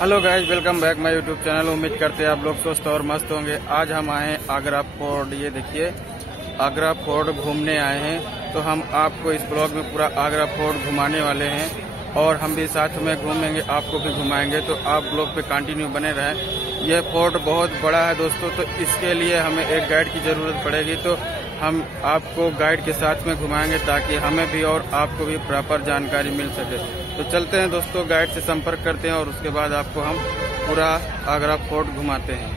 Hello guys, welcome back my YouTube channel. उम्मीद करते हैं आप लोग स्वस्थ और मस्त होंगे। आज हम आए हैं आगरा फोर्ट। ये देखिए, आगरा फोर्ट घूमने आए हैं। तो हम आपको इस ब्लॉग में पूरा आगरा फोर्ट घुमाने वाले हैं और हम भी साथ में घूमेंगे, आपको भी घुमाएंगे। तो आप ब्लॉग पे कंटिन्यू बने रहें। यह फोर्ट बहुत बड़ा है दोस्तों, तो इसके लिए हमें एक गाइड की जरूरत पड़ेगी। तो हम आपको गाइड के साथ में घुमाएंगे ताकि हमें भी और आपको भी प्रॉपर जानकारी मिल सके। तो चलते हैं दोस्तों, गाइड से संपर्क करते हैं और उसके बाद आपको हम पूरा आगरा फोर्ट घुमाते हैं।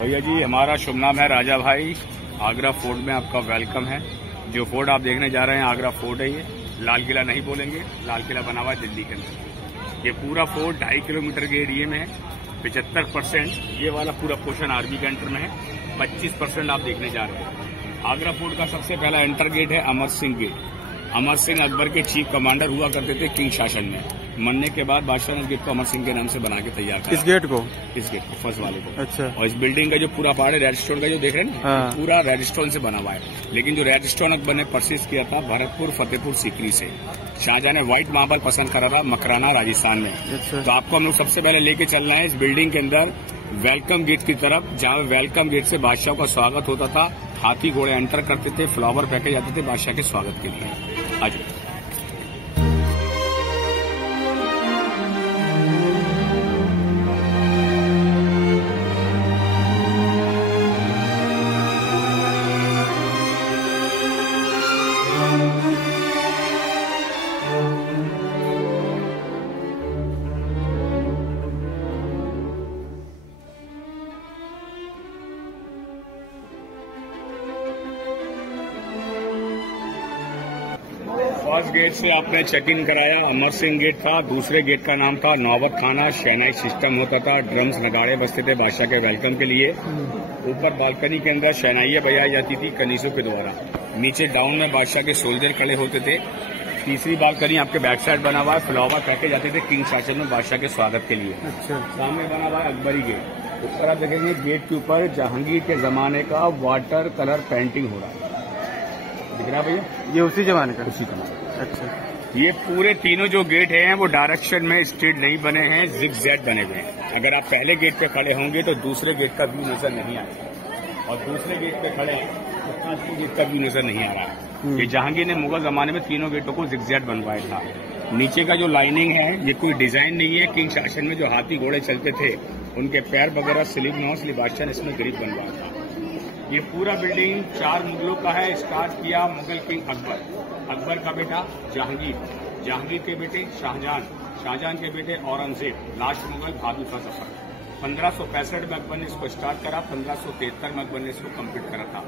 भैया जी, हमारा शुभ नाम है राजा भाई। आगरा फोर्ट में आपका वेलकम है। जो फोर्ट आप देखने जा रहे हैं आगरा फोर्ट है। ये लाल किला नहीं बोलेंगे, लाल किला बना हुआ है दिल्ली के अंदर। ये पूरा फोर्ट 2.5 किलोमीटर के एरिए में है। 75% ये वाला पूरा पोर्शन आर्मी के अंडर में है। 25% आप देखने जा रहे हैं। आगरा फोर्ट का सबसे पहला एंटर गेट है अमर सिंह गेट। अमर सिंह अकबर के चीफ कमांडर हुआ करते थे किंग शासन में। मरने के बाद बादशाह ने इस गेट को अमर सिंह के नाम से बना के तैयार किया। इस गेट को फर्स्ट वाले को। अच्छा। और इस बिल्डिंग का जो पूरा पार्ट है रेड स्टोन का जो देख रहे हैं ना, हाँ। पूरा रेड स्टोन से बना हुआ है। लेकिन जो रेड स्टोन अकबर ने परचेज किया था भरतपुर फतेहपुर सीकरी से। शाहजहां ने व्हाइट मार्बल पसंद करा था मकराना राजस्थान में। अच्छा। तो आपको हम लोग सबसे पहले लेके चल रहे हैं इस बिल्डिंग के अंदर वेलकम गेट की तरफ, जहाँ वेलकम गेट से बादशाह का स्वागत होता था। हाथी घोड़े एंटर करते थे, फ्लावर फेंके जाते थे बादशाह के स्वागत के लिए। आज फर्स्ट गेट से आपने चेक इन कराया, अमर सिंह गेट था। दूसरे गेट का नाम था नौबत खाना। शहनाई सिस्टम होता था, ड्रम्स नगाड़े बजते थे बादशाह के वेलकम के लिए। ऊपर बालकनी के अंदर शहनाइयां बजाई जाती थी कनीसों के द्वारा। नीचे डाउन में बादशाह के सोल्जर खड़े होते थे। तीसरी बालकनी आपके बैक साइड बना हुआ है, फ्लावर फेंके जाते थे किंग शासन में बादशाह के स्वागत के लिए। अच्छा। सामने बना हुआ है अकबरी गेट। ऊपर आप देखेंगे गेट के ऊपर जहांगीर के जमाने का वाटर कलर पेंटिंग हो रहा है। दिख रहा है भैया? ये उसी जमाने का? उसी का। अच्छा। ये पूरे तीनों जो गेट हैं वो डायरेक्शन में स्ट्रेट नहीं बने हैं, जिगजैग बने हुए हैं। अगर आप पहले गेट पे खड़े होंगे तो दूसरे गेट का व्यू नजर नहीं आएगा, और दूसरे गेट पे खड़े हैं तो तीसरे गेट का व्यू नजर नहीं आ रहा है। ये जहांगीर ने मुगल जमाने में तीनों गेटों को जिगजैग बनवाया था। नीचे का जो लाइनिंग है ये कोई डिजाइन नहीं है। किंग शासन में जो हाथी घोड़े चलते थे उनके पैर वगैरह स्लीव न हो, इसलिए बादशाह ने इसमें ग्रिप बनवाया था। ये पूरा बिल्डिंग 4 मुगलों का है। स्टार्ट किया मुगल किंग अकबर का बेटा जहांगीर के बेटे शाहजहां के बेटे औरंगजेब, लास्ट मुगल बहादुर का सफर। 1565 में अकबर ने इसको स्टार्ट करा। 1573 में अकबर ने इसको कंप्लीट करा था।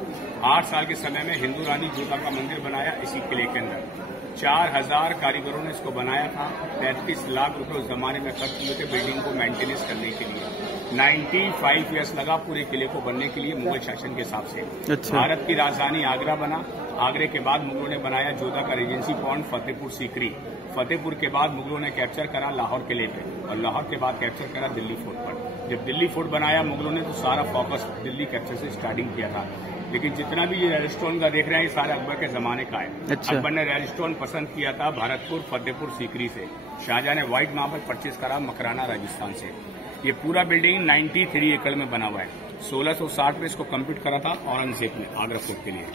8 साल के समय में हिंदू रानी जोधा का मंदिर बनाया इसी किले के अंदर। 4000 कारीगरों ने इसको बनाया था। 35 लाख रुपए उस जमाने में खर्च हुए थे बिल्डिंग को मेंटेनेंस करने के लिए। 95 ईयर्स लगा पूरे किले को बनने के लिए मुगल शासन के हिसाब से। अच्छा। भारत की राजधानी आगरा बना। आगरे के बाद मुगलों ने बनाया जोधा का रेजेंसी पॉइंट फतेहपुर सीकरी। फतेहपुर के बाद मुगलों ने कैप्चर करा लाहौर किले पे, और लाहौर के बाद कैप्चर करा दिल्ली फोर्ट पर। जब दिल्ली फोर्ट बनाया मुगलों ने तो सारा फोकस दिल्ली कैप्चर से स्टार्टिंग किया था। लेकिन जितना भी ये रेड स्टोन का देख रहे हैं ये सारे अकबर के जमाने का है। अच्छा। अकबर ने रेड स्टोन पसंद किया था भरतपुर फतेहपुर सीकरी से। शाहजहां ने व्हाइट मार्बल परचेज करा मकराना राजस्थान से। ये पूरा बिल्डिंग 93 एकड़ में बना हुआ है। 1660 में इसको कंप्लीट करा था औरंगजेब ने आगरा फोर्ट के लिए।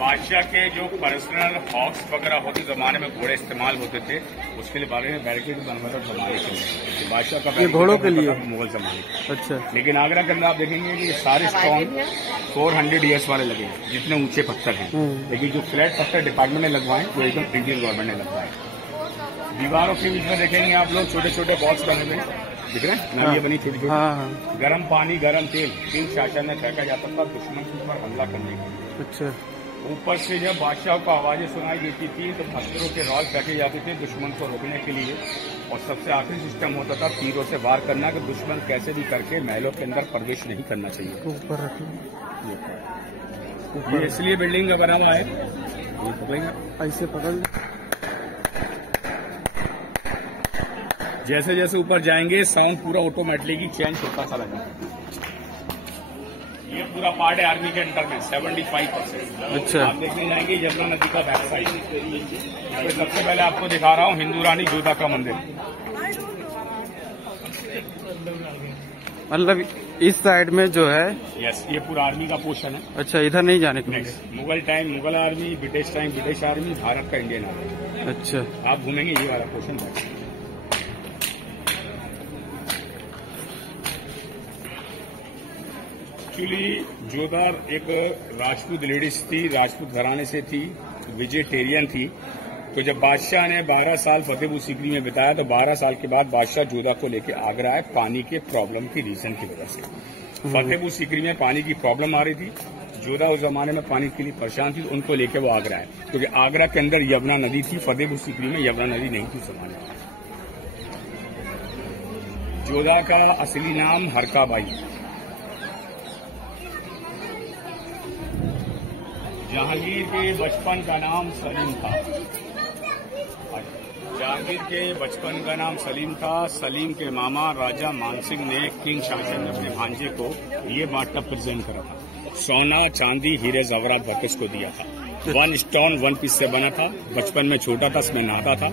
बादशाह के जो पर्सनल हॉक्स वगैरह होते जमाने में घोड़े इस्तेमाल होते थे, उसके लिए बारे में बैरिकेड बनवा था जमाने के लिए। बादशाह का ये घोड़ों के लिए मुगल जमाने का। अच्छा। लेकिन आगरा के अंदर आप देखेंगे कि ये सारे स्टोन 400 ईयर्स वाले लगे हैं, जितने ऊंचे पत्थर हैं। लेकिन जो फ्लैट पत्थर डिपार्टमेंट ने लगवाए वो एकदम इंडियन गवर्नमेंट ने लगवाए। दीवारों के बीच में देखेंगे आप लोग छोटे छोटे बॉक्स बने हुए हैं। दिख रहे हैं नालियां बनी छोटी छोटी। हाँ हाँ। गर्म पानी गर्म तेल किंग शासन में फेंका जाता था दुश्मन के ऊपर हमला करने के लिए। अच्छा। ऊपर से जब बादशाह को आवाजें सुनाई देती थी तो पत्थरों के रॉड फेंके जाते थे दुश्मन को रोकने के लिए। और सबसे आखिरी सिस्टम होता था तीरों से वार करना कि दुश्मन कैसे भी करके महलों के अंदर प्रवेश नहीं करना चाहिए। ऊपर ये इसलिए बिल्डिंग का बना हुआ है। ये पकड़ेंगे ऐसे पकड़। जैसे जैसे ऊपर जाएंगे साउंड पूरा ऑटोमेटिकली चेंज होता चला जाएगा। ये पूरा पार्ट है आर्मी के अंडर में 75%। अच्छा। आप देखने जाएंगे यमुना नदी का बैक साइड। यहाँ पे सबसे पहले आपको दिखा रहा हूँ हिंदू रानी जोधा का मंदिर। मतलब इस साइड में जो है। यस, ये पूरा आर्मी का पोर्शन है। अच्छा, इधर नहीं जाने को मिले। Mughal time Mughal army, British time British army, Bharat का इंडियन आर्मी। अच्छा। आप घूमेंगे ये वाला पोर्शन। एक्चुअली जोधा एक राजपूत लेडीज थी, राजपूत घराने से थी, वेजिटेरियन थी। तो जब बादशाह ने 12 साल फतेहपुर सीकरी में बिताया तो 12 साल के बाद बादशाह जोधा को लेकर आगरा आए पानी के प्रॉब्लम की रीजन की वजह से। फतेहपुर सीकरी में पानी की प्रॉब्लम आ रही थी, जोधा उस जमाने में पानी के लिए परेशान थी, उनको लेकर वो आगरा आए क्योंकि आगरा के अंदर यमुना नदी थी, फतेहपुर सीकरी में यमुना नदी नहीं थी उस जमाने में। जोधा का असली नाम हरकाबाई। जहांगीर के बचपन का नाम सलीम था। जहांगीर के बचपन का नाम सलीम था। सलीम के मामा राजा मानसिंह ने किंग शासन में अपने भांजे को ये बाटा प्रेजेंट करा था। सोना चांदी हीरे जवरात बकस को दिया था। 1 स्टोन 1 पीस से बना था। बचपन में छोटा था, इसमें नहाता था।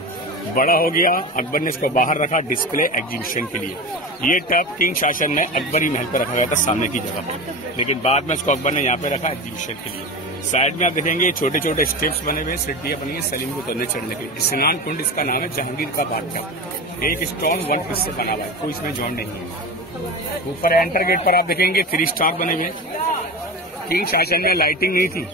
बड़ा हो गया, अकबर ने इसको बाहर रखा डिस्प्ले एग्जीबिशन के लिए। ये टब किंग शासन में अकबरी महल पर रखा गया था सामने की जगह पर, लेकिन बाद में इसको अकबर ने यहाँ पे रखा एग्जीबिशन के लिए। साइड में आप देखेंगे छोटे छोटे स्टेप्स बने हुए, सीढ़ियां बनी है सलीम को उतरने चढ़ने के लिए। स्नान कुंड इसका नाम है। जहांगीर का बाथटब 1 स्टोन 1 पीस से बना हुआ है, कोई इसमें जॉइंट नहीं है। ऊपर एंटर गेट पर आप देखेंगे 3 स्टार बने हुए। किंग शासन में लाइटिंग नहीं थी,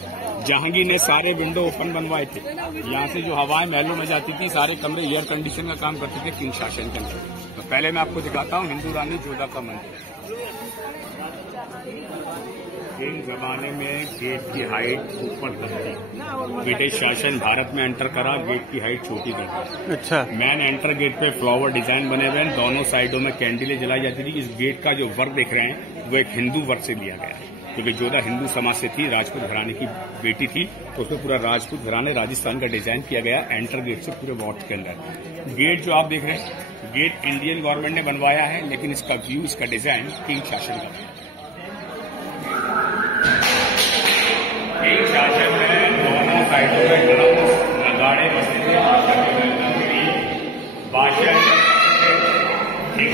जहांगीर ने सारे विंडो ओपन बनवाए थे। यहाँ से जो हवाएं महलों में जाती थी, सारे कमरे एयर कंडीशन का काम करते थे किंग शासन के अंदर। तो पहले मैं आपको दिखाता हूँ हिंदू रानी जोधा का मंदिर। किंग जमाने में गेट की हाइट ऊपर तक थी। ब्रिटिश शासन भारत में एंटर करा, गेट की हाइट छोटी कर। अच्छा। मैन एंटर गेट पे फ्लावर डिजाइन बने हुए हैं, दोनों साइडों में कैंडलें जलाई जाती थी। इस गेट का जो वर्क देख रहे हैं वो एक हिंदू वर्क से लिया गया है, क्योंकि जोधा हिंदू समाज से थी, राजपूत घराने की बेटी थी, तो उसमें पूरा राजपूत घराने राजस्थान का डिजाइन किया गया एंटर गेट से पूरे वॉट के अंदर। गेट जो आप देख रहे हैं, गेट इंडियन गवर्नमेंट ने बनवाया है, लेकिन इसका व्यू, इसका डिजाइन किंग शासन का है। किंग शासन में दोनों साइडों में नगाड़े बजते थे बादशाह एक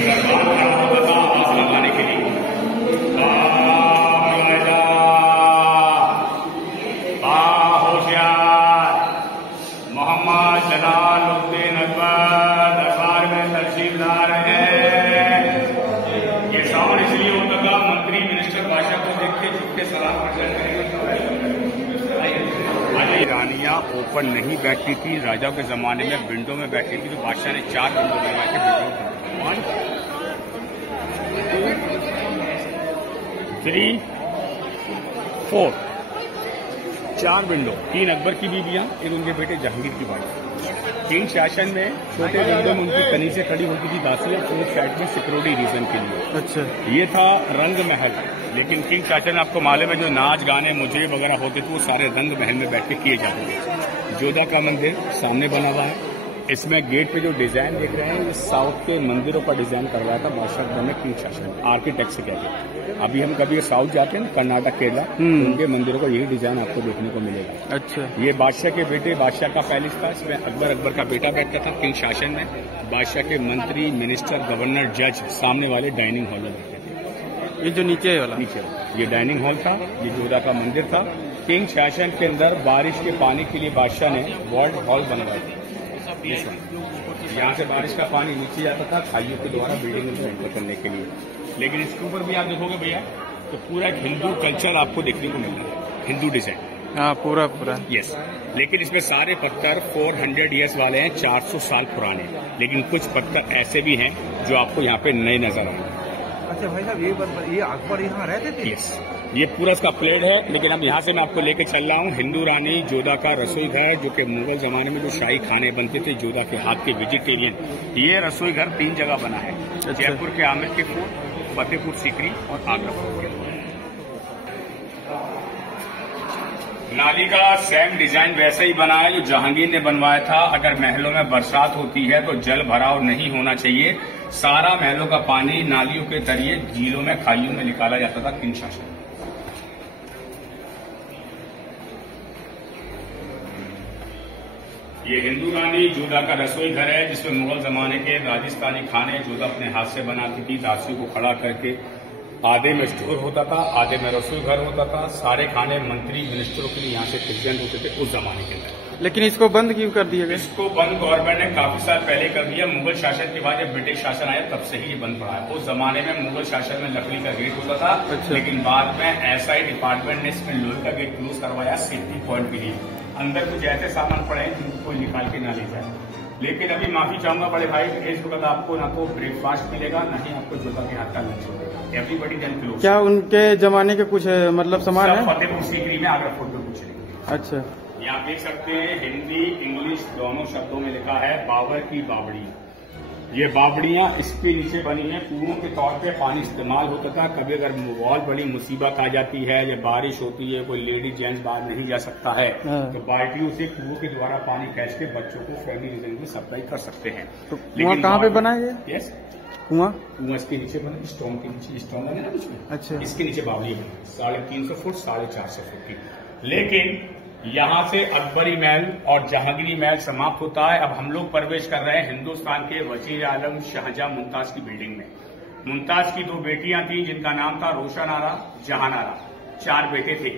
आवाज लगाने के लिए। मोहम्मद जलालुद्दीन अकबर दरबार में तहसीलदार हैं। ये साउंड इसलिए होता था, मंत्री मिनिस्टर बादशाह को देखते झुकते सलाम कर जाते। रानियां ओपन नहीं बैठती थी, राजा के जमाने में विंडो में बैठती थी। तो बादशाह ने 4 विंडो बनवाए थे। 1 2 3 4 4 विंडो। 3 अकबर की बीबियां, एक उनके बेटे जहांगीर की बात। किंग शासन में छोटे विंडो में उनकी कनी से खड़ी होती थी दासियां, 4 साइड में सिक्योरिटी रीजन के लिए। अच्छा। ये था रंग महल। लेकिन किंग शासन आपको मालूम है जो नाच गाने मुजरे वगैरह होते थे वो सारे रंग महल में बैठ के किए जाते थे। जोधा का मंदिर सामने बना हुआ है। इसमें गेट पे जो डिजाइन देख रहे हैं ये साउथ के मंदिरों का डिजाइन करवाया था बादशाह अकबर ने किंग शासन आर्किटेक्ट से कहते। अभी हम कभी साउथ जाते हैं ना, कर्नाटक केरला, उनके मंदिरों का यही डिजाइन आपको देखने को मिलेगा। अच्छा। ये बादशाह के बेटे, बादशाह का पैलेस था, इसमें अकबर का बेटा बैठता था। किंग शासन में बादशाह के मंत्री, मिनिस्टर, गवर्नर, जज सामने वाले डाइनिंग हॉल में बैठते थे। ये जो नीचे वाला, ये डाइनिंग हॉल था, ये जोधा का मंदिर था। किंग शासन के अंदर बारिश के पानी के लिए बादशाह ने वार्ड हॉल बनवाए थे। यहाँ से बारिश का पानी नीचे जाता था खाइयों के द्वारा बिल्डिंग में एंटर करने के लिए। लेकिन इसके ऊपर भी आप देखोगे भैया तो पूरा एक हिंदू कल्चर आपको देखने को मिल रहा है, हिंदू डिजाइन। हाँ पूरा। यस, लेकिन इसमें सारे पत्थर 400 ईयर्स वाले हैं, 400 साल पुराने। लेकिन कुछ पत्थर ऐसे भी हैं जो आपको यहाँ पे नए नजर आएंगे। अच्छा भाई साहब, ये अकबर यहाँ रहते थे? यस, ये पूरा इसका प्लेट है। लेकिन अब यहाँ से मैं आपको लेके चल रहा हूँ हिंदू रानी जोधा का रसोई घर, जो कि मुगल जमाने में जो शाही खाने बनते थे जोधा के हाथ के वेजिटेरियन। ये रसोई घर 3 जगह बना है, जयपुर के आमिर के फोर्ट, फतेहपुर सीकरी और आगरा फोर्ट के। नाली का सेम डिजाइन वैसे ही बना है जो जहांगीर ने बनवाया था। अगर महलों में बरसात होती है तो जल भराव नहीं होना चाहिए। सारा महलों का पानी नालियों के जरिए झीलों में, खाइयों में निकाला जाता था किंग शासन। ये हिंदू रानी जोधा का रसोई घर है, जिसमें मुगल जमाने के राजस्थानी खाने जोधा अपने हाथ से बनाती थी। दासियों को खड़ा करके आधे में स्टोर होता था, आधे में रसोई घर होता था। सारे खाने मंत्री मिनिस्टरों के लिए यहाँ से प्रेजेंट होते थे उस जमाने के अंदर। लेकिन इसको बंद क्यों कर दिया गया? इसको बंद गवर्नमेंट ने काफी साल पहले कर दिया। मुगल शासन के बाद जब ब्रिटिश शासन आया तब से ही ये बंद पड़ा है। उस जमाने में मुगल शासन में लकड़ी का गेट होता था। अच्छा। लेकिन बाद में एसआई डिपार्टमेंट ने इसमें लोहे का गेट क्लोज करवाया सेफ्टी पॉइंट के लिए। अंदर कुछ ऐसे सामान पड़े हैं जिनको कोई निकाल के ना ले जाए। लेकिन अभी माफी चाहूंगा बड़े भाई, इस वक्त आपको ना तो ब्रेकफास्ट मिलेगा, ना ही आपको जोधा के हाथ का लंच मिलेगा। Everybody then close. क्या उनके जमाने के कुछ मतलब सामान है? फतेहपुर सीकरी में आगरा फोर्ट में पूछ रहे। अच्छा, यहाँ देख सकते हैं हिंदी इंग्लिश दोनों शब्दों में लिखा है बाबर की बावड़ी। ये बावड़ियां इसके नीचे बनी है। कुओं के तौर पे पानी इस्तेमाल होता था। कभी अगर बहुत बड़ी मुसीबत आ जाती है या बारिश होती है, कोई लेडीज जेंट्स बाहर नहीं जा सकता है, तो बाल्टियों से कुओं के द्वारा पानी खींच के बच्चों को फैमिली रीजन में सप्लाई कर सकते हैं। तो कुआं कहाँ पे बना है? यस, कुआं इसके नीचे बना, स्टोन के नीचे, स्टोन बने ना बीच में। अच्छा, इसके नीचे बावड़ी बनी 350 फुट 450 फुट की। लेकिन यहाँ से अकबरी महल और जहांगीरी महल समाप्त होता है। अब हम लोग प्रवेश कर रहे हैं हिंदुस्तान के वजीर आलम शाहजहां मुमताज की बिल्डिंग में। मुमताज की 2 बेटियां थीं जिनका नाम था रोशन आरा, जहान आरा। 4 बेटे थे,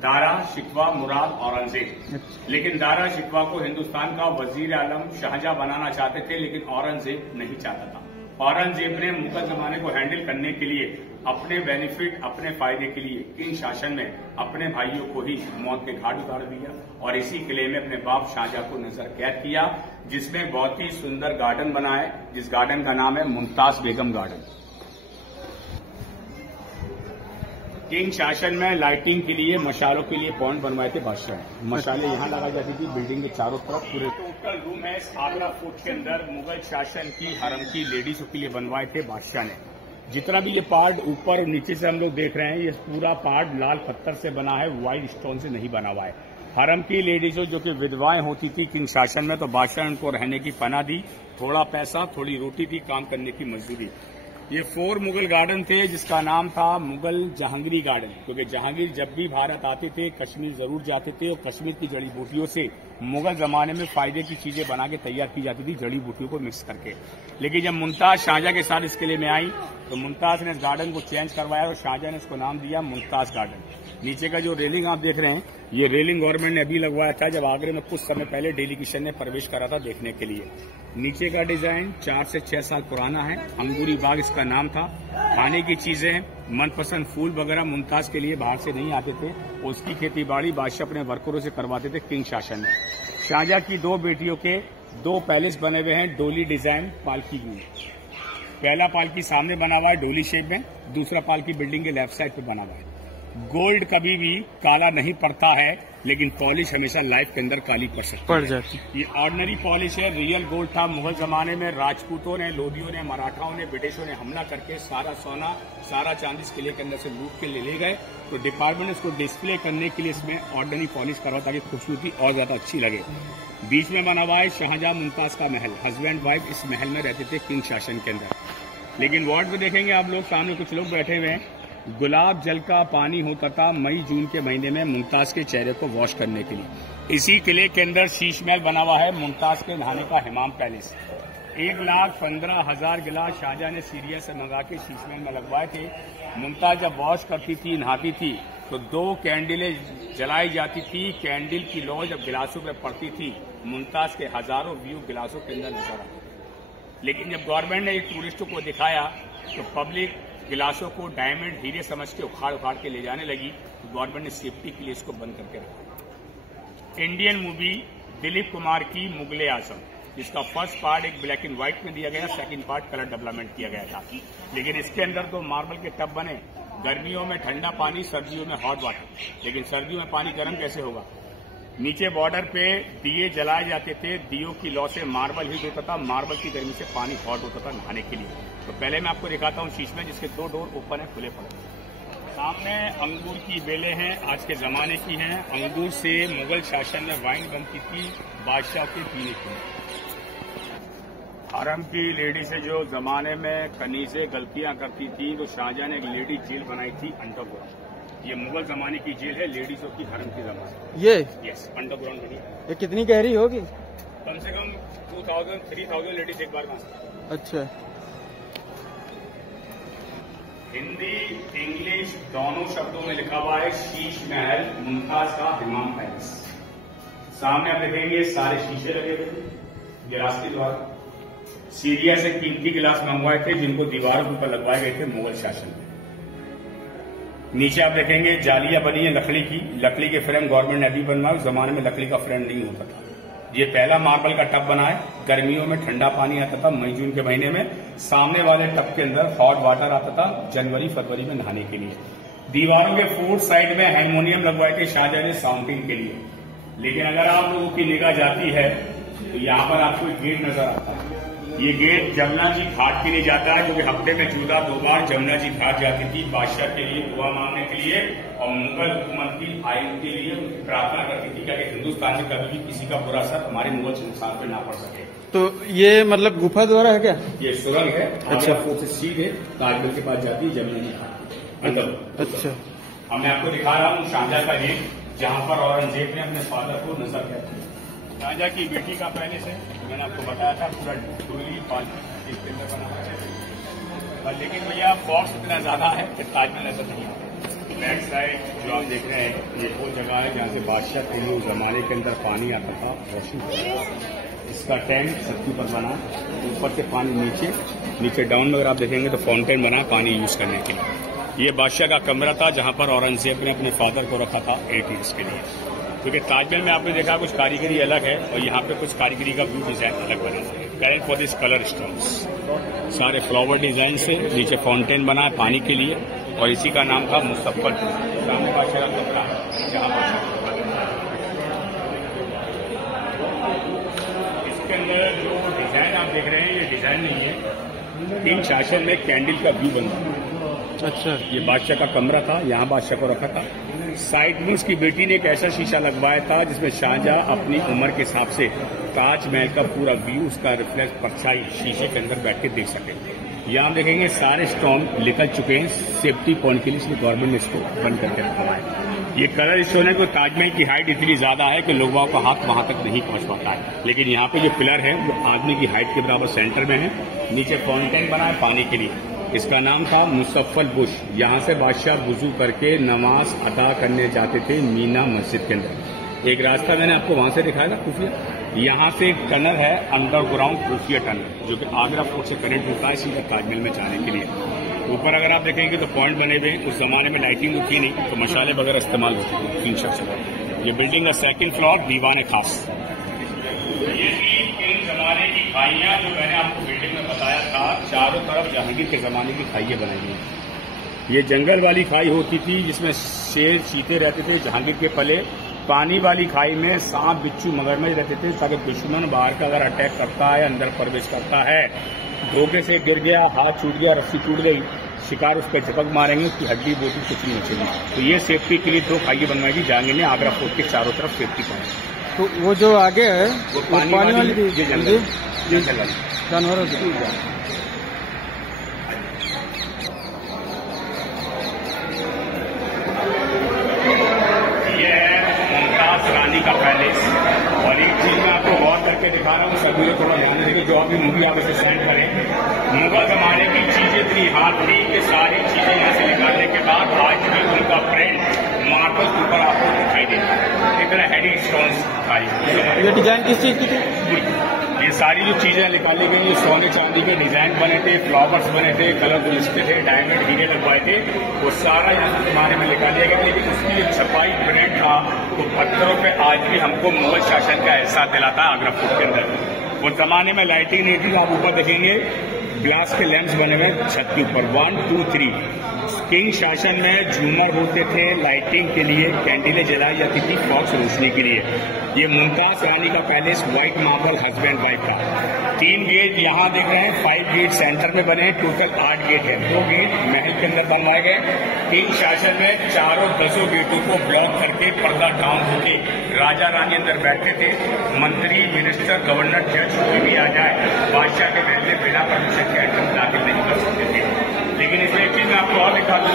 दारा, शिकवा, मुराद, औरंगजेब। लेकिन दारा शिकवा को हिंदुस्तान का वजीर आलम शाहजहां बनाना चाहते थे, लेकिन औरंगजेब नहीं चाहता था। औरंगजेब ने मुगल जमाने को हैंडल करने के लिए, अपने बेनिफिट, अपने फायदे के लिए किंग शासन में अपने भाइयों को ही मौत के घाट उतार दिया और इसी किले में अपने बाप शाहजहां को नजर कैद किया, जिसमें बहुत ही सुंदर गार्डन बना है, जिस गार्डन का नाम है मुमताज बेगम गार्डन। किंग शासन में लाइटिंग के लिए, मशालों के लिए पॉइंट बनवाए थे बादशाह ने। मशालें यहाँ लगाई जाती थी बिल्डिंग के चारों तरफ। पूरे टोटल रूम है आगरा फोर्ट के अंदर मुगल शासन की हरम की लेडीजों के लिए बनवाए थे बादशाह ने। जितना भी ये पार्ट ऊपर और नीचे से हम लोग देख रहे हैं, ये पूरा पार्ट लाल पत्थर से बना है, व्हाइट स्टोन से नहीं बना हुआ है। हरम की लेडीजों जो कि विधवाएं होती थी किंग शासन में, तो बादशाह ने उनको रहने की पनाह दी, थोड़ा पैसा, थोड़ी रोटी थी, काम करने की मजदूरी। ये 4 मुगल गार्डन थे जिसका नाम था मुगल जहांगीरी गार्डन, क्योंकि जहांगीर जब भी भारत आते थे कश्मीर जरूर जाते थे और कश्मीर की जड़ी बूटियों से मुगल जमाने में फायदे की चीजें बना के तैयार की जाती थी, जड़ी बूटियों को मिक्स करके। लेकिन जब मुमताज शाहजहां के साथ इस किले में आई तो मुमताज ने इस गार्डन को चेंज करवाया और शाहजहां ने इसको नाम दिया मुमताज गार्डन। नीचे का जो रेलिंग आप देख रहे हैं, ये रेलिंग गवर्नमेंट ने अभी लगवाया था जब आगरे में कुछ समय पहले डेलीगेशन ने प्रवेश करा था देखने के लिए। नीचे का डिजाइन 4 से 6 साल पुराना है। अंगूरी बाग इसका नाम था। खाने की चीजें, मनपसंद फूल वगैरह मुमताज के लिए बाहर से नहीं आते थे। उसकी खेती बाड़ी बादशाह अपने वर्करों से करवाते थे किंग शासन में। शाहजहां की 2 बेटियों के 2 पैलेस बने हुए हैं डोली डिजाइन पालकी में। पहला पालकी सामने बना हुआ है डोली शेप में, दूसरा पालकी बिल्डिंग के लेफ्ट साइड पे बना हुआ है। गोल्ड कभी भी काला नहीं पड़ता है, लेकिन पॉलिश हमेशा लाइफ के अंदर काली पड़ जाती है। ये ऑर्डिनरी पॉलिश है, रियल गोल्ड था। मुगल जमाने में राजपूतों ने, लोधियों ने, मराठाओं ने, ब्रिटिशों ने हमला करके सारा सोना, सारा चांदी इस किले के अंदर से लूट के ले गए। तो डिपार्टमेंट इसको डिस्प्ले करने के लिए इसमें ऑर्डिनरी पॉलिश करवा ताकि खूबसूरती और ज्यादा अच्छी लगे। बीच में बना हुआ है शाहजहां मुमताज का महल। हस्बैंड वाइफ इस महल में रहते थे किंग शासन के अंदर। लेकिन वार्ड में देखेंगे आप लोग, सामने कुछ लोग बैठे हुए हैं। गुलाब जल का पानी होता था मई जून के महीने में मुमताज के चेहरे को वॉश करने के लिए। इसी किले के अंदर शीश महल बना हुआ है मुमताज के नहाने का हिमाम पैलेस। 1,15,000 गिलास शाहजहां ने सीरिया से मंगा के शीश महल में लगवाए थे। मुमताज जब वॉश करती थी, नहाती थी, तो 2 कैंडलें जलाई जाती थी। कैंडल की लौ जब गिलासों पर पड़ती थी, मुमताज के हजारों व्यू गिलासों के अंदर नजर आते थे। लेकिन जब गवर्नमेंट ने टूरिस्टों को दिखाया तो पब्लिक गिलासों को डायमंड हीरे समझ के उखाड़ उखाड़ के ले जाने लगी, तो गवर्नमेंट ने सेफ्टी के लिए इसको बंद करके रखा। इंडियन मूवी दिलीप कुमार की मुगले आजम, जिसका फर्स्ट पार्ट एक ब्लैक एंड व्हाइट में दिया गया, सेकंड पार्ट कलर डेवलपमेंट किया गया था। लेकिन इसके अंदर तो मार्बल के टब बने, गर्मियों में ठंडा पानी, सर्दियों में हॉट वाटर। लेकिन सर्दियों में पानी गर्म कैसे होगा? नीचे बॉर्डर पे दिए जलाए जाते थे, दियों की लौ से मार्बल हीट होता था, मार्बल की गर्मी से पानी हॉट होता था नहाने के लिए। तो पहले मैं आपको दिखाता हूँ शीश में, जिसके 2 डोर ओपन है, खुले पड़े। सामने अंगूर की बेलें हैं, आज के जमाने की हैं। अंगूर से मुगल शासन में वाइन बनती थी बादशाह के पीने की। हरम की लेडी से जो जमाने में कनीज़ें गलतियां करती थी, तो शाहजहां ने एक लेडी जेल बनाई थी अंडरग्राउंड। ये मुगल जमाने की जेल है, लेडीजों की हरम की जमाने। ये यस, अंडरग्राउंड बनी। ये कितनी गहरी होगी? कम से कम 2000-3000 लेडीज एक बार में। अच्छा। हिंदी इंग्लिश दोनों शब्दों में लिखा हुआ है शीश महल मुमताज का हिमाम पैलेस। सामने आप देखेंगे सारे शीशे लगे हुए थे गिलास के द्वारा। सीरिया से कीमती गिलास मंगवाए थे, जिनको दीवारों के ऊपर लगवाए गए थे मुगल शासन में। नीचे आप देखेंगे जालियां बनी है लकड़ी की, लकड़ी के फ्रेम गवर्नमेंट ने अभी बनवाया, उस जमाने में लकड़ी का फ्रेम नहीं होता था। ये पहला मार्बल का टब बना है, गर्मियों में ठंडा पानी आता था मई जून के महीने में। सामने वाले टब के अंदर हॉट वाटर आता था जनवरी फरवरी में नहाने के लिए। दीवारों के फोर्थ साइड में हारमोनियम लगवाए थे शाहजहां ने साउंडिंग के लिए। लेकिन अगर आप लोगों की निगाह जाती है तो यहाँ पर आपको एक गेट नजर आता है। ये गेट जमुना जी घाट के लिए जाता है, जो कि हफ्ते में 2 बार जमुना जी घाट जाती थी बादशाह के लिए दुआ मांगने के लिए, और मुगल हुकूमत की आयु के लिए प्रार्थना करती थी कि हिंदुस्तान में कभी भी किसी का बुरा असर हमारे मुगल इंसान पर ना पड़ सके। तो ये मतलब गुफा द्वारा है क्या? ये सुरंग है। अच्छा। फोर्ट से सीधे ताजमहल के पास जाती है जमुना जी घाट अंदर। अच्छा। अब मैं आपको दिखा रहा हूँ शाहजहां का गेट, जहाँ पर औरंगजेब ने अपने फादर को नजर किया था। शाहजहां की बेटी का पैलेस है, मैंने आपको बताया था, पूरा डोली पालकी इसके अंदर बना हुआ है। लेकिन भैया फॉर्स इतना ज्यादा है कि ताजमहल नजर नहीं आता। बैक साइड जो आप देख रहे हैं, ये वो जगह है जहाँ से बादशाह के लिए उस जमाने के अंदर पानी आता था, वॉशिंग। इसका टैंक सबके ऊपर बना, ऊपर से पानी नीचे डाउन में अगर आप देखेंगे तो फाउंटेन बना पानी यूज करने के लिए। ये बादशाह का कमरा था जहाँ पर औरंगजेब ने अपने फादर को रखा था 8 ईयर्स के लिए। क्योंकि ताजमहल में आपने देखा कुछ कारीगरी अलग है, और यहाँ पे कुछ कारीगरी का व्यू डिजाइन अलग बना है। Current for this colour stones, सारे फ्लावर डिजाइन से नीचे फाउंटेन बना है पानी के लिए, और इसी का नाम था मुस्तफल। सामने बादशाह का कमरा है जहाँ इसके अंदर जो डिजाइन आप देख रहे हैं, ये डिजाइन नहीं है, किंग शासन में कैंडल का व्यू बन रहा है। अच्छा। ये बादशाह का कमरा था, यहाँ बादशाह को रखा था। साइड में उसकी बेटी ने एक ऐसा शीशा लगवाया था जिसमें शाहजहां अपनी उम्र के हिसाब से ताजमहल का पूरा व्यू, उसका रिफ्लेक्ट परछाई शीशे के अंदर बैठ के देख सके। यहाँ देखेंगे सारे स्टोन निकल चुके हैं, सेफ्टी पॉइंट के लिए इसलिए गवर्नमेंट ने इसको बंद करके रखा है। ये कलर स्टोन है कि ताजमहल की हाइट इतनी ज्यादा है कि लोगों का हाथ वहां तक नहीं पहुंच पाता है। लेकिन यहाँ पे जो पिलर है वो आदमी की हाइट के बराबर सेंटर में है। नीचे फाउंटेन बना है पानी के लिए, इसका नाम था मुस्तफल बुश। यहाँ से बादशाह वुजू करके नमाज अदा करने जाते थे मीना मस्जिद के अंदर। एक रास्ता मैंने आपको वहां से दिखाया था खुफिया, यहाँ से एक टनल है अंडरग्राउंड खुफिया टनल, जो कि आगरा फोर्ट से कनेक्ट होता है सीधा ताजमहल में जाने के लिए। ऊपर अगर आप देखेंगे तो पॉइंट बने हुए, उस जमाने में लाइटिंग थी नहीं, तो मशाले वगैरह इस्तेमाल होते थे 3 शख्स। ये बिल्डिंग का 2nd फ्लोर दीवान खास। ये जमाने की खाइयां जो मैंने आपको बिल्डिंग में बताया था, चारों तरफ जहांगीर के जमाने की खाइयां बनाई गई। ये जंगल वाली खाई होती थी जिसमें शेर चीते रहते थे, जहांगीर के पले। पानी वाली खाई में सांप बिच्छू मगरमच्छ रहते थे, ताकि दुश्मन बाहर का अगर अटैक करता है, अंदर प्रवेश करता है, धोखे से गिर गया, हाथ छूट गया, रस्सी टूट गई, शिकार उस पर झपक मारेंगे, उसकी हड्डी बोटी कुछ नहीं बचेगी। तो ये सेफ्टी के लिए 2 खाइयां बनवाई गई जहांगीर ने आगरा फोर्ट के चारों तरफ सेफ्टी पॉइंट। तो वो जो आगे है वो पानी वाली थी, ये जानवरों की। रानी का पैलेस। और एक चीज मैं आपको गौर करके दिखा रहा हूँ, सभी लोग थोड़ा ध्यान देंगे, जो अभी मूवी आप इसे सेंड करें। मुगल जमाने की चीजें इतनी हार्ड थी कि सारी चीजें यहाँ से निकालने के बाद आज भी उनका प्रिंट मार्बल के ऊपर आपको दिखाई देता है। इतना हैवी स्टोन्स दिखाई। ये डिजाइन किस चीज की थी? ये सारी जो चीजें निकाली गई, ये सोने चांदी के डिजाइन बने थे, फ्लावर्स बने थे, कलर गुलस्ते थे, डायमंड हीरे लगवाए थे, वो सारा इस जमाने में निकाल लिया गया। लेकिन उसकी जो छपाई प्रिंट था वो पत्थरों पे आज भी हमको मुगल शासन का एहसास दिलाता है आगरा फोर्ट के अंदर। वो जमाने में लाइटिंग नहीं थी, आप ऊपर देखेंगे ग्लास के लैंप्स बने हुए छत के ऊपर 1, 2, 3। किंग शासन में झूमर होते थे लाइटिंग के लिए, कैंडलें जलाई जाती थी फॉक्स रोशनी के लिए। ये मुमताज रानी का palace white marble husband wife का। 3 गेट यहाँ देख रहे हैं, 5 गेट सेंटर में बने हैं, टोटल 8 गेट है। 2 गेट महल के अंदर बनवाए गए। किंग शासन में चारों 10 गेटों को ब्लॉक करके पर्दा डाउन होके राजा रानी अंदर बैठते थे। मंत्री, मिनिस्टर, गवर्नर, जज कोई भी आ जाए बादशाह के महल में बिना परमिशन के एंट्रेंस दाखिल नहीं कर सकते थे। लेकिन इसमें एक चीज मैं आपको और दिखा दूं,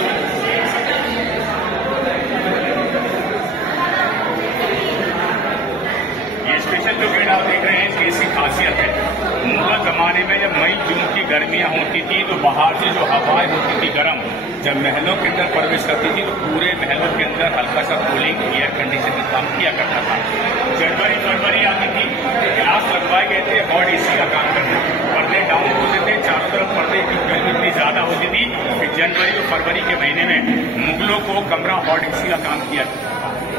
ये स्पेशल जो गेट आप देख रहे हैं इसकी ऐसी खासियत है, मुगल जमाने में जब मई जून की गर्मियां होती थी तो बाहर से जो हवाएं होती थी गर्म, जब महलों के अंदर प्रवेश करती थी तो पूरे महलों के अंदर हल्का सा कूलिंग एयर कंडीशनिंग काम किया करता था। जनवरी फरवरी आती थी, ग्लास लगवाए गए थे, हॉट एसी का काम करते थे, पर्दे डाउन होते थे, चारों तरफ पर्दे की गर्मी इतनी ज्यादा होती थी कि जनवरी और फरवरी के महीने में मुगलों को कमरा हॉट एसी का काम किया था।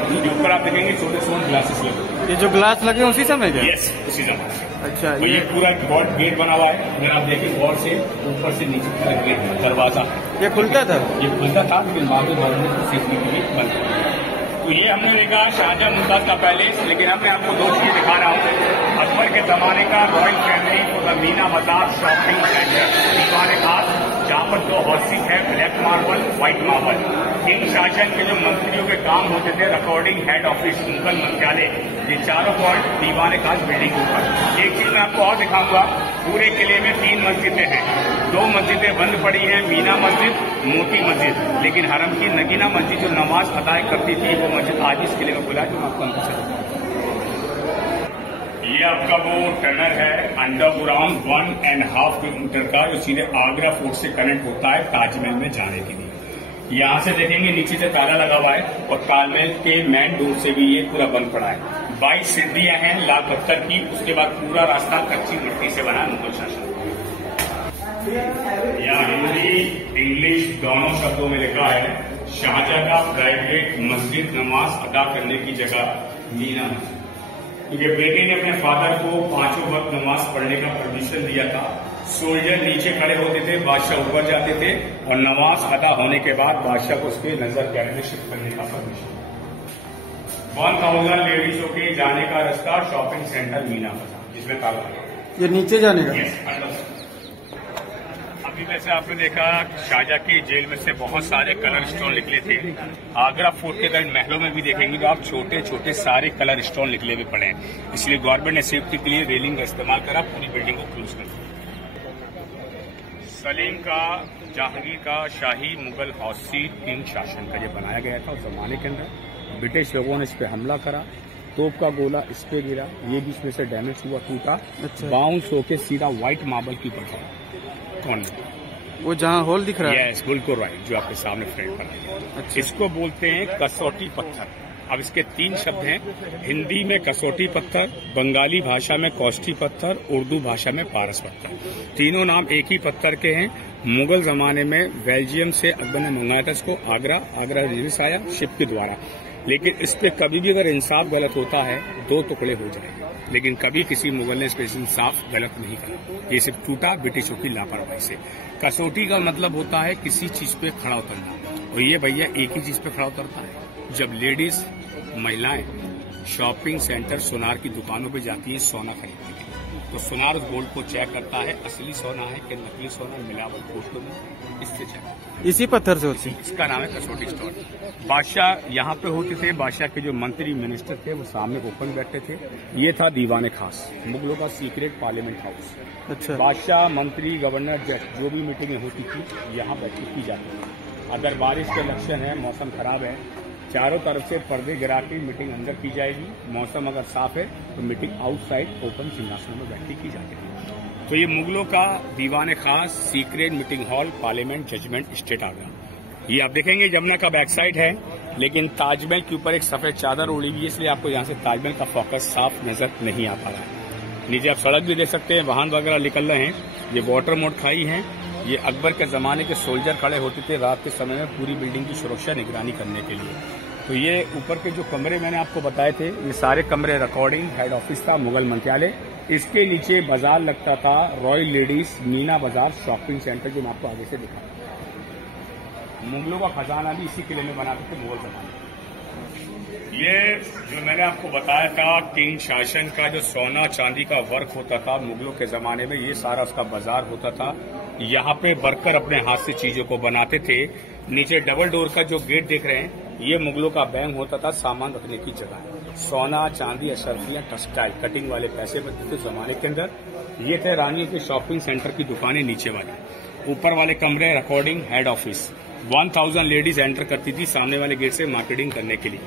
जो ऊपर आप देखेंगे छोटे छोटे ग्लासेस लगे, ये जो ग्लास लगे उसी समय के? यस, उसी समय। अच्छा, ये पूरा गेट बना हुआ है, अगर आप देखें गौर से ऊपर से नीचे तक गेट दरवाजा ये खुलता था? ये खुलता था, लेकिन बाद में सेफ्टी के लिए बंद। तो ये हमने देखा शाहजहां मुमताज का पैलेस, लेकिन अब मैं आपको 2 चीज दिखा रहा हूँ। अकबर के जमाने का रॉयल फैमिली को मीना बाजार शॉपिंग सेंटर दीवाने खास, जहाँ पर 2 हाउसिंग है, black marble, white marble. King शासन के जो मंत्रियों के काम होते थे, रिकॉर्डिंग हेड ऑफिस, मुगल मंत्रालय, ये चारों पॉइंट दीवाने खास बिल्डिंग के ऊपर। एक चीज मैं आपको और दिखाऊंगा, पूरे किले में 3 मस्जिदें हैं, 2 मस्जिदें बंद पड़ी हैं, मीना मस्जिद, मोती मस्जिद। लेकिन हरम की नगीना मस्जिद जो नमाज अदा करती थी वो मस्जिद आज इस किले में खुला है, जो मैं आपको अंदर से। ये आपका वो टनल है अंडरग्राउंड 1.5 किलोमीटर का, जो सीधे आगरा फोर्ट से कनेक्ट होता है ताजमहल में जाने के लिए। यहाँ से देखेंगे नीचे से ताला लगा हुआ है, और ताजमहल के मेन डोर से भी ये पूरा बंद पड़ा है। 22 सीढ़ियां हैं लाल पत्थर की, उसके बाद पूरा रास्ता कच्ची मिट्टी से बना है मुगल शासन। यहाँ हिंदी इंग्लिश दोनों शब्दों में लिखा है, शाहजहां का प्राइवेट मस्जिद, नमाज अदा करने की जगह मीना मस्जिद। क्योंकि बेटे ने अपने फादर को 5 वक्त नमाज पढ़ने का परमिशन दिया था। सोल्जर नीचे खड़े होते थे, बादशाह ऊपर जाते थे, और नमाज अदा होने के बाद बादशाह को उसके नजर कैद में शिफ्ट करने का परमिशन। 1000 लेडीजों के जाने का रास्ता शॉपिंग सेंटर मीना बाजार, जिसमें ताला है। ये नीचे जाने का? अभी वैसे आपने देखा शाहजहां की जेल में से बहुत सारे कलर स्टोन निकले थे। आगरा फोर्ट के कई महलों में भी देखेंगे तो आप छोटे छोटे सारे कलर स्टोन निकले हुए पड़े हैं। इसलिए गवर्नमेंट ने सेफ्टी के लिए रेलिंग का इस्तेमाल करा, पूरी बिल्डिंग को क्लोज कर दिया। सलीम का, जहांगीर का शाही मुगल हाउसी किंग शासन का ये बनाया गया था। उस जमाने के अंदर ब्रिटिश लोगों ने इस पे हमला करा, तोप का गोला इस पे गिरा, ये भी इसमें से डैमेज हुआ, टूटा, बाउंस होके सीधा व्हाइट मार्बल के ऊपर पड़ा। वो जहाँ होल दिख रहा है? यस, बिल्कुल राइट, जो आपके सामने फ्रेम पर है। अच्छा। इसको बोलते हैं कसौटी पत्थर। अब इसके 3 शब्द हैं, हिंदी में कसौटी पत्थर, बंगाली भाषा में कौष्टी पत्थर, उर्दू भाषा में पारस पत्थर। तीनों नाम एक ही पत्थर के हैं। मुगल जमाने में बेल्जियम से अकबर ने मंगाया था इसको, आगरा रिलीज आया शिप के द्वारा। लेकिन इस पे कभी भी अगर इंसाफ गलत होता है 2 टुकड़े हो जाएंगे, लेकिन कभी किसी मुगल ने इस पे इंसाफ गलत नहीं करा। ये सिर्फ टूटा ब्रिटिशों की लापरवाही से। कसौटी का मतलब होता है किसी चीज पे खड़ा उतरना, और ये भैया एक ही चीज पे खड़ा उतरता है, जब लेडीज महिलाएं शॉपिंग सेंटर सोनार की दुकानों पे जाती हैं सोना खरीदने के लिए, तो सोनार उस गोल्ड को चेक करता है असली सोना है कि नकली सोना, मिलावट गोल्ड में, इससे चेक इसी पत्थर से होती है। इसका नाम है कसौटी स्टोन। बादशाह यहाँ पे होते थे, बादशाह के जो मंत्री मिनिस्टर थे वो सामने ओपन बैठते थे। ये था दीवाने खास, मुगलों का सीक्रेट पार्लियामेंट हाउस। अच्छा। बादशाह, मंत्री, गवर्नर, जज जो भी मीटिंगें होती थी यहाँ बैठ के की जाती थी। अगर बारिश के लक्षण है, मौसम खराब है, चारों तरफ से पर्दे गिरा के मीटिंग अंदर की जाएगी। मौसम अगर साफ है तो मीटिंग आउटसाइड ओपन सिंहासन में बैठ के की जाती है। तो ये मुगलों का Diwane Khas secret meeting hall, parliament, judgement state Agra. ये आप देखेंगे जमुना का बैक साइड है, लेकिन ताजमहल के ऊपर एक सफेद चादर ओढ़ी हुई है, इसलिए आपको यहाँ से ताजमहल का फोकस साफ नजर नहीं आ पा रहा है। नीचे आप सड़क भी देख सकते हैं, वाहन वगैरह निकल रहे हैं। ये वाटर मोड खाई है। ये अकबर के जमाने के सोल्जर खड़े होते थे रात के समय में पूरी बिल्डिंग की सुरक्षा निगरानी करने के लिए। तो ये ऊपर के जो कमरे मैंने आपको बताए थे, ये सारे कमरे रिकॉर्डिंग हेड ऑफिस था, मुगल मंत्रालय। इसके नीचे बाजार लगता था, रॉयल लेडीज मीना बाजार शॉपिंग सेंटर, जो मैं आपको आगे से दिखा। मुगलों का खजाना भी इसी किले में बनाते थे मुगल जमाने में। ये जो मैंने आपको बताया था किंग शासन का जो सोना चांदी का वर्क होता था मुगलों के जमाने में, ये सारा उसका बाजार होता था। यहाँ पे वर्कर अपने हाथ से चीजों को बनाते थे। नीचे डबल डोर का जो गेट देख रहे हैं, ये मुगलों का बैंक होता था, सामान रखने की जगह। सोना चांदी अशरफियां टेक्सटाइल कटिंग वाले पैसे बनते थे जमाने के अंदर। ये थे रानियों के शॉपिंग सेंटर की दुकानें नीचे वाली। ऊपर वाले कमरे recording head office. 1000 ladies enter करती थी सामने वाले गेट से मार्केटिंग करने के लिए।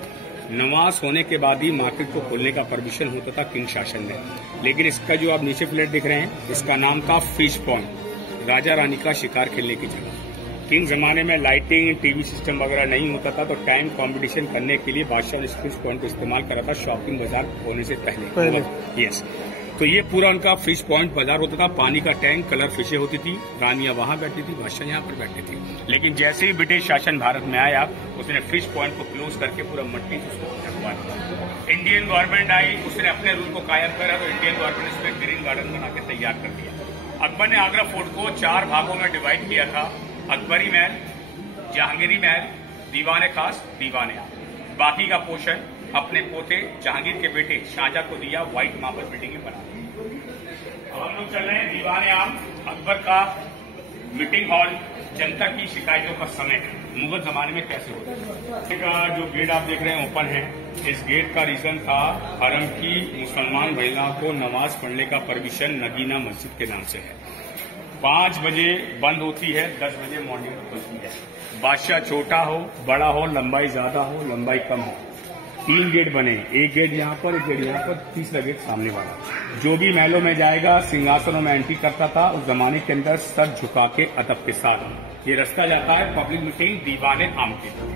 नमाज होने के बाद ही मार्केट को खोलने का परमिशन होता था किंग शासन में। लेकिन इसका जो आप नीचे फ्लैट दिख रहे हैं, इसका नाम था फिश पॉइंट, राजा रानी का शिकार खेलने की जगह। किंग जमाने में लाइटिंग टीवी सिस्टम वगैरह नहीं होता था, तो टाइम कंपटीशन करने के लिए बादशाह ने फिश पॉइंट का इस्तेमाल करा था शॉपिंग बाजार होने से पहले। यस, तो ये पूरा उनका फिश पॉइंट बाजार होता था। पानी का टैंक, कलर फिशें होती थी, रानियां वहां बैठती थी, बादशाह यहाँ पर बैठते थे। लेकिन जैसे ही ब्रिटिश शासन भारत में आया, उसने फिश पॉइंट को क्लोज करके पूरा मट्टी से उसको ढकवा। इंडियन गवर्नमेंट आई, उसने अपने रूल को कायम करा, तो इंडियन गवर्नमेंट ने इसमें ग्रीन गार्डन बना के तैयार कर दिया। अकबर ने आगरा फोर्ट को 4 भागों में डिवाइड किया था, अकबरी महल, जहांगीरी महल, दीवाने खास, दीवाने आम। बाकी का पोर्शन अपने पोते जहांगीर के बेटे शाहजहां को दिया, व्हाइट मार्बल बिल्डिंग बना दी। अब हम लोग चल रहे हैं दीवाने आम, अकबर का मीटिंग हॉल, जनता की शिकायतों का समय मुगल जमाने में कैसे होता है। का जो गेट आप देख रहे हैं ओपन है। इस गेट का रीजन था हरम की मुसलमान महिलाओं को नमाज पढ़ने का परमिशन नगीना मस्जिद के नाम से है। 5 बजे बंद होती है, 10 बजे मॉर्निंग में खुलती है। बादशाह छोटा हो, बड़ा हो, लंबाई ज्यादा हो, लंबाई कम हो, 3 गेट बने, एक गेट यहाँ पर, एक गेट यहाँ पर, तीसरा गेट सामने वाला। जो भी महलों में जाएगा सिंहासनों में एंट्री करता था उस जमाने के अंदर सर झुका के अदब के साथ। ये रास्ता जाता है पब्लिक मीटिंग दीवाने आम के लिए।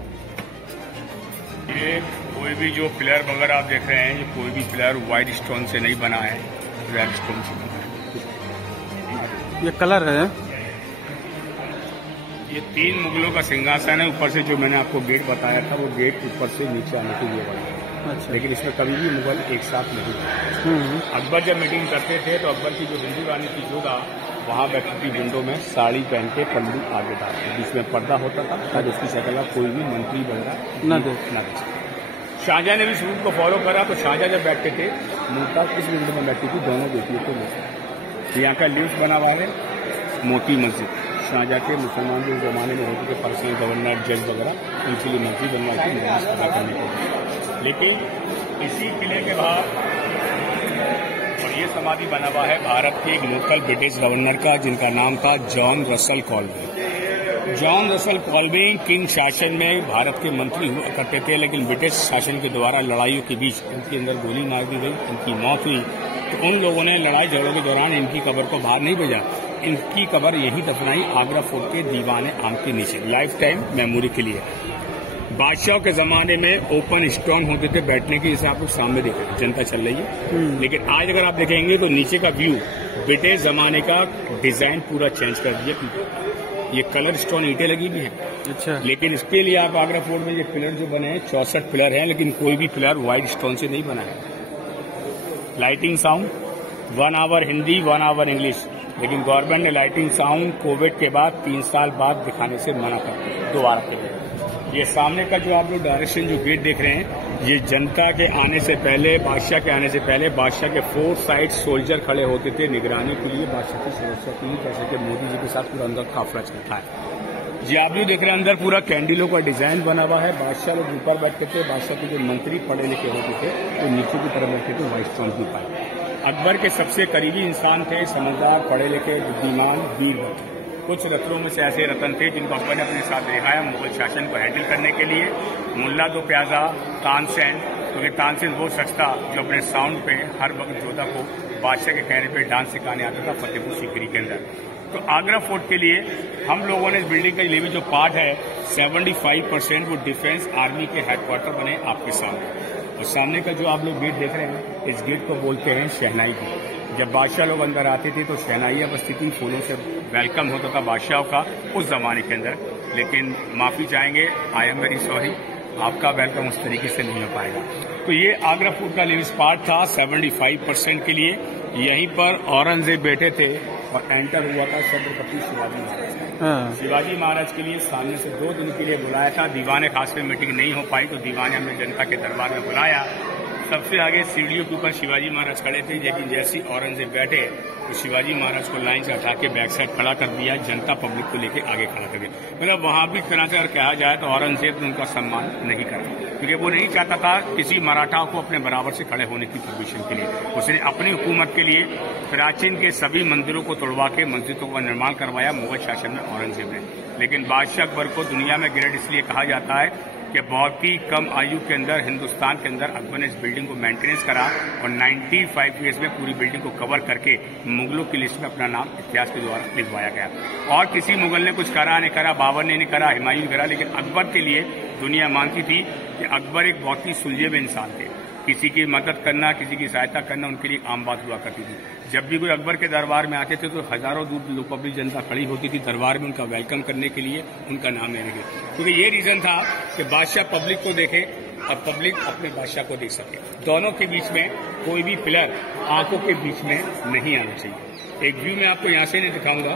ये कोई भी जो पिलर वगैरह आप देख रहे हैं, ये कोई भी पिलर व्हाइट स्टोन से नहीं बना है, रेड स्टोन से बना है। ये कलर है। ये 3 मुगलों का सिंहासन है। ऊपर से जो मैंने आपको गेट बताया था, वो गेट ऊपर से नीचे आने के लिए बना है। अच्छा। लेकिन इसमें कभी भी मुगल एक साथ नहीं थे। अकबर जब मीटिंग करते थे तो अकबर की जो हिंदू रानी की जोधा वहां बैठी थी विंडो में, साड़ी पहन के, पल्लू आगे था, बीच में पर्दा होता था ताकि उसकी शक्ल कोई भी मंत्री वगैरह न देख। शाहजहां ने भी इस रूल को फॉलो करा। तो शाहजहां जब बैठते थे, मुमताज इस विंडो में बैठी थी, दोनों बेटियों को लेकर। यहाँ का लीव्स बना हुआ है मोती मस्जिद। शाहजहां के मुसलमान जो जमाने में होते थे पर्सनल गवर्नर, जज वगैरह, उनके लिए मंत्री बनवा के नमाज अदा करने के लिए। लेकिन इसी किले के बाहर और ये समाधि बना हुआ है भारत के एक लोकल ब्रिटिश गवर्नर का, जिनका नाम था John Russell कॉल्बी। John Russell कॉल्बी king शासन में भारत के मंत्री हुआ करते थे, लेकिन ब्रिटिश शासन के द्वारा लड़ाइयों के बीच इनके अंदर गोली मार दी गई, इनकी मौत हुई। तो उन लोगों ने लड़ाई झगड़ों के दौरान इनकी कब्र को बाहर नहीं भेजा, इनकी कब्र यही दफनाई आगरा फोर्ट के दीवाने आम के नीचे, लाइफ टाइम मेमोरी के लिए। बादशाह के जमाने में ओपन स्ट्रॉन्ग होते थे बैठने की, जैसे आप लोग सामने देख रहे हैं, जनता चल रही है। लेकिन आज अगर आप देखेंगे तो नीचे का व्यू ब्रिटिश जमाने का डिजाइन पूरा चेंज कर दिया। ये कलर स्टोन ईंटें लगी भी हैं। अच्छा। लेकिन इसके लिए आप आगरा फोर्ट में ये पिलर जो बने हैं 64 पिलर हैं, लेकिन कोई भी पिलर व्हाइट स्टोन से नहीं बना है। Lighting sound 1 hour Hindi, 1 hour English, लेकिन गवर्नमेंट ने लाइटिंग साउंड कोविड के बाद 3 साल बाद दिखाने से मना कर दिया दोबारा के लिए। ये सामने का जो आप लोग डायरेक्शन जो गेट देख रहे हैं, ये जनता के आने से पहले, बादशाह के आने से पहले बादशाह के 4 साइड सोल्जर खड़े होते थे निगरानी के लिए, बादशाह की सुरक्षा के लिए, जैसे कि मोदी जी के साथ पूरा अंदर काफिला चलता है। जी आप भी देख रहे हैं अंदर पूरा कैंडिलों का डिजाइन बना हुआ है। बादशाह लोग ऊपर बैठते थे, बादशाह के जो मंत्री पढ़े लिखे होते थे तो नीचे की तरफ बैठते थे, व्हाइट स्टोन की पाए। अकबर के सबसे करीबी इंसान थे, समझदार, पढ़े लिखे, बुद्धिमान, वीर। कुछ रत्नों में से ऐसे रत्न थे जिनको अकबर ने अपने साथ दिखाया मुगल शासन को हैंडल करने के लिए। मुल्ला दो प्याजा, तानसेन, क्योंकि तानसेन वो शख्स था जो अपने साउंड पे हर वक्त जोधा को बादशाह के कहने पे डांस सिखाने आता था फतेहपुर सीकरी के अंदर। तो आगरा फोर्ट के लिए हम लोगों ने इस बिल्डिंग का लिए जो पार्ट है 75% वो डिफेंस आर्मी के हेडक्वार्टर बने आपके सामने। और सामने का जो आप लोग गेट देख रहे हैं, इस गेट को बोलते हैं शहनाई गेट। जब बादशाह लोग अंदर आते थे तो शहनाइयां बजती थी, फूलों से वेलकम होता था बादशाहों का उस जमाने के अंदर। लेकिन माफी चाहेंगे, आई एम वेरी सॉरी, आपका वेलकम उस तरीके से नहीं हो पाएगा। तो ये आगरा फोर्ट का लिव स्पॉट था 75% के लिए। यहीं पर औरंगजेब बैठे थे और एंटर हुआ था छत्रपति शिवाजी महाराज। शिवाजी महाराज के लिए सामने से 2 दिन के लिए बुलाया था। दीवाने खास में मीटिंग नहीं हो पाई तो दीवाने हमने जनता के दरबार में बुलाया। सबसे आगे सीढ़ियों के ऊपर शिवाजी महाराज खड़े थे, लेकिन जैसे ही औरंगजेब बैठे तो शिवाजी महाराज को लाइन से हटा के बैक साइड खड़ा कर दिया, जनता पब्लिक को लेके आगे खड़ा कर दिया। मतलब वहां भी तरह से अगर कहा जाए तो औरंगजेब ने उनका सम्मान नहीं करा, क्योंकि वो नहीं चाहता था किसी मराठा को अपने बराबर से खड़े होने की परमिशन के लिए। उसने अपनी हुकूमत के लिए प्राचीन के सभी मंदिरों को तोड़वा के मस्जिदों का निर्माण करवाया मुगल शासन में औरंगजेब ने। लेकिन बादशाह अकबर को दुनिया में ग्रेट इसलिए कहा जाता है कि बहुत ही कम आयु के अंदर हिंदुस्तान के अंदर अकबर ने इस बिल्डिंग को मेंटेनेंस करा और 95 ईयर्स में पूरी बिल्डिंग को कवर करके मुगलों की लिस्ट में अपना नाम इतिहास के द्वारा लिखवाया गया। और किसी मुगल ने कुछ करा नहीं करा, बाबर ने नहीं करा, हुमायूं ने करा, लेकिन अकबर के लिए दुनिया मानती थी कि अकबर एक बहुत ही सुलझे हुए इंसान थे। किसी की मदद करना, किसी की सहायता करना उनके लिए आम बात हुआ करती थी। जब भी कोई अकबर के दरबार में आते थे तो हजारों दूर पब्लिक जनता खड़ी होती थी दरबार में उनका वेलकम करने के लिए, उनका नाम लेने के लिए, क्योंकि ये रीजन था कि बादशाह पब्लिक को देखे और पब्लिक अपने बादशाह को देख सके। दोनों के बीच में कोई भी पिलर आंखों के बीच में नहीं आना चाहिए। एक व्यू मैं आपको यहाँ से नहीं दिखाऊंगा,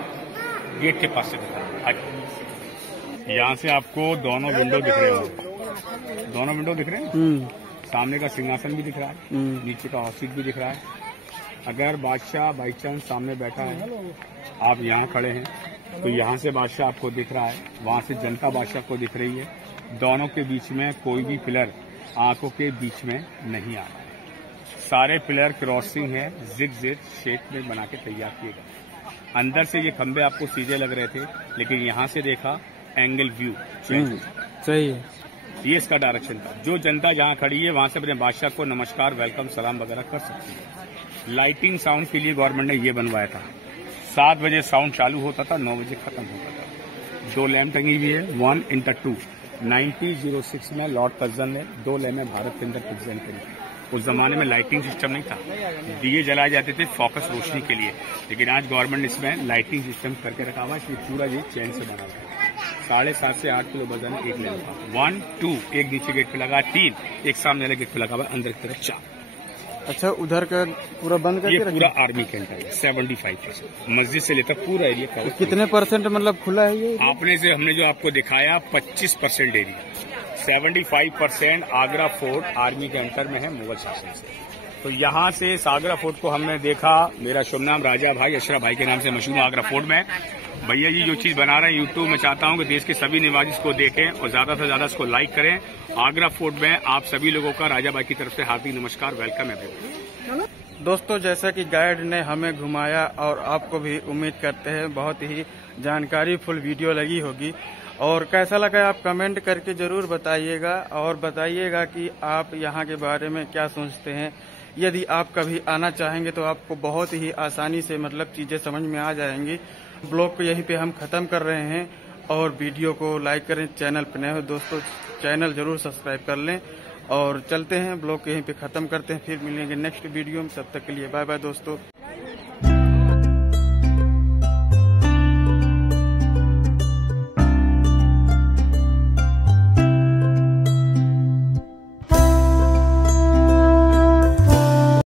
गेट के पास से दिखाऊंगा। यहाँ से आपको दोनों विंडो दिख रहे होंगे, दोनों विंडो दिख रहे हैं। सामने का सिंहासन भी दिख रहा है, नीचे का हॉट सीट भी दिख रहा है। अगर बादशाह बाई चांस सामने बैठा है, आप यहाँ खड़े हैं, तो यहाँ से बादशाह आपको दिख रहा है, वहाँ से जनता बादशाह को दिख रही है। दोनों के बीच में कोई भी पिलर आंखों के बीच में नहीं आ रहा है। सारे पिलर क्रॉसिंग है, जिग-जैग शेप में बना के तैयार किए गए। अंदर से ये खंबे आपको सीधे लग रहे थे, लेकिन यहाँ से देखा एंगल व्यू सही है। ये इसका डायरेक्शन था। जो जनता जहाँ खड़ी है वहां से अपने बादशाह को नमस्कार, वेलकम, सलाम वगैरह कर सकती है। लाइटिंग साउंड के लिए गवर्नमेंट ने ये बनवाया था। 7 बजे साउंड चालू होता था, 9 बजे खत्म होता था। 2 लैम्प टंगी हुई है, 1x2। 1906 में लॉर्ड कर्जन ने 2 लैम्प भारत के अंदर प्रेजेंट करी। उस जमाने में लाइटिंग सिस्टम नहीं था, दिए जलाए जाते थे फोकस रोशनी के लिए, लेकिन आज गवर्नमेंट ने इसमें लाइटिंग सिस्टम करके रखा हुआ है। इसलिए पूरा ये चैन से बना हुआ है। 7.5 से 8 किलो वजन है एक लैम्प का। 1, 2 एक नीचे गेट पे लगा, 3 एक सामने वाले गेट पे लगा हुआ, अंदर की तरफ 4। अच्छा, उधर का पूरा बंद करके ये पूरा आर्मी कैंट है। 75% मस्जिद से लेकर पूरा एरिया कवर। कितने % मतलब खुला है ये? आपने से हमने जो आपको दिखाया 25% एरिया, 75% आगरा फोर्ट आर्मी के अंडर में है मुगल शासन से। तो यहाँ से इस आगरा फोर्ट को हमने देखा। मेरा शुभ नाम राजा भाई अशरफ भाई के नाम से मशहूर आगरा फोर्ट में। भैया जी जो चीज बना रहे हैं यूट्यूब में, चाहता हूँ कि देश के सभी निवासी इसको देखें और ज्यादा से ज्यादा इसको लाइक करें। आगरा फोर्ट में आप सभी लोगों का राजा भाई की तरफ से हार्दिक नमस्कार, वेलकम है। दोस्तों, जैसा कि गाइड ने हमें घुमाया और आपको भी उम्मीद करते हैं बहुत ही जानकारी फुल वीडियो लगी होगी। और कैसा लगा आप कमेंट करके जरूर बताइएगा और बताइएगा कि आप यहाँ के बारे में क्या सोचते हैं। यदि आप कभी आना चाहेंगे तो आपको बहुत ही आसानी से मतलब चीजें समझ में आ जाएंगी। ब्लॉग को यहीं पे हम खत्म कर रहे हैं और वीडियो को लाइक करें। चैनल पर नए हो दोस्तों, चैनल जरूर सब्सक्राइब कर लें और चलते हैं। ब्लॉग को यहीं पे खत्म करते हैं, फिर मिलेंगे नेक्स्ट वीडियो में। तब तक के लिए बाय बाय दोस्तों।